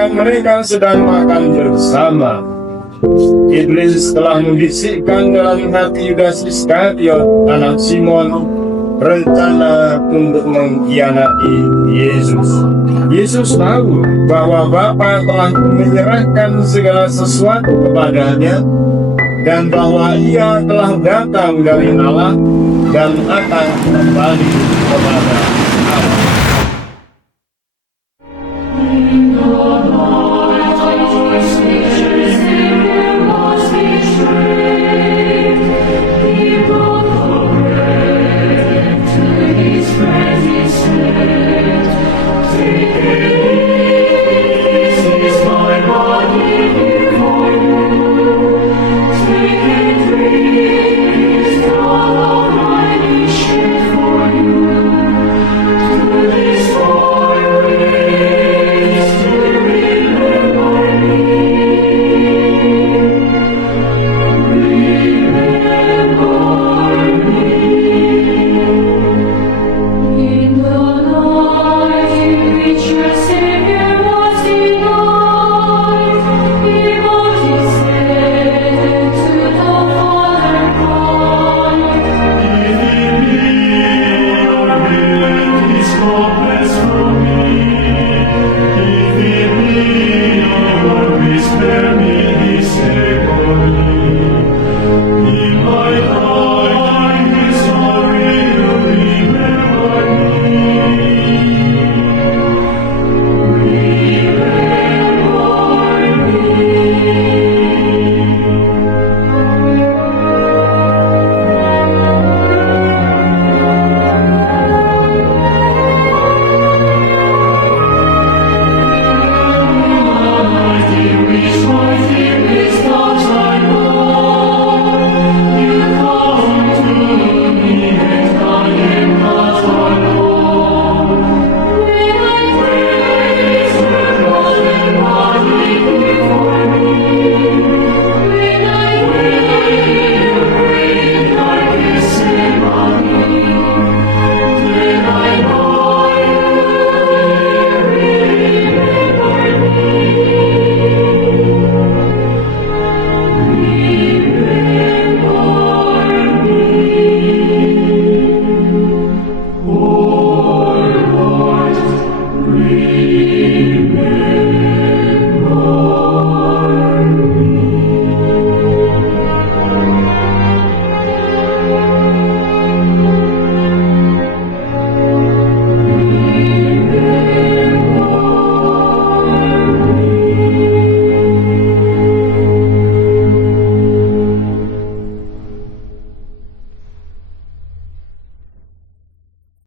ketika mereka sedang makan bersama, iblis telah membisikkan dalam hati Yudas Iskariot, anak Simon, rencana untuk mengkhianati Yesus. Yesus tahu bahwa Bapa telah menyerahkan segala sesuatu kepadanya, dan bahwa Ia telah datang dari Allah dan akan kembali kepada Allah.